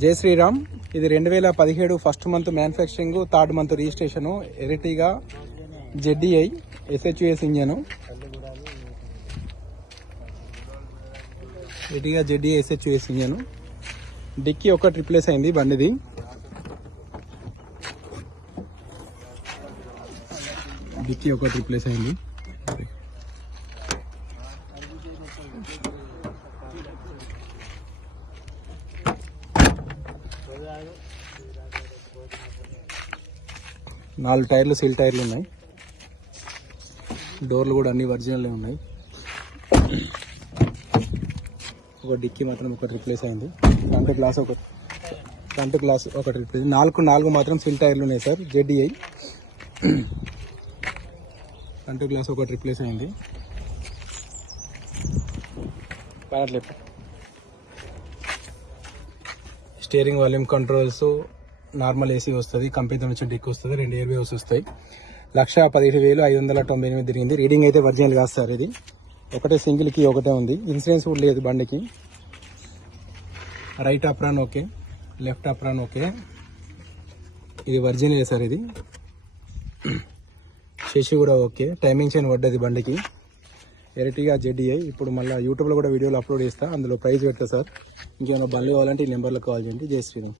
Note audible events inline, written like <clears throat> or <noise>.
జై శ్రీరామ్. ఇది రెండు వేల పదిహేడు first month manufacturing third month registration. Ertiga ZDI SHVS engine. Ertiga ZDI SHVS engine. Dicky ఒకటి రిప్లేస్ అయింది బండిది. డిక్కీ ఒకటి రిప్లేస్ అయింది. నాలుగు టైర్లు సీల్ టైర్లు ఉన్నాయి. డోర్లు కూడా అన్ని ఒరిజినల్ ఉన్నాయి. ఒక డిక్కీ మాత్రం ఒకటి రిప్లేస్ అయింది. ఫ్రంట్ గ్లాస్ ఒకటి ఫ్రంట్ గ్లాస్ ఒకటి రిప్లేస్ నాలుగు నాలుగు మాత్రం సీల్ టైర్లు ఉన్నాయి సార్ జెడ్డీఐ ఫ్రంట్ గ్లాస్ ఒకటి రిప్లేస్ అయింది. పైన left steering volume controls normal AC వస్తుంది కంపెనీతో నుంచి డిక్ వస్తుంది రెండు ఇయర్ వేవ్స్ వస్తాయి. లక్ష పదిహేడు వేలు ఐదు వందల తొంభై ఎనిమిది తిరిగింది. రీడింగ్ అయితే ఒరిజినల్ కాదు సార్ ఇది. ఒకటే సింగిల్కి ఒకటే ఉంది. ఇన్సూరెన్స్ కూడా లేదు బండికి. Right apron okay left apron okay. ఇది ఒరిజినల్ సార్ ఇది. <clears throat> శశి కూడా ఓకే. టైమింగ్ చైన్ పడ్డది బండికి. ఎరటిగా జెడ్డీఐ. ఇప్పుడు మళ్ళీ యూట్యూబ్లో కూడా వీడియోలు అప్లోడ్ చేస్తా. అందులో ప్రైజ్ పెడతా సార్. ఇంకేమైనా బళ్ళు కావాలంటే ఈ నెంబర్లో కాల్ చేయండి. జై శ్రీరామ్.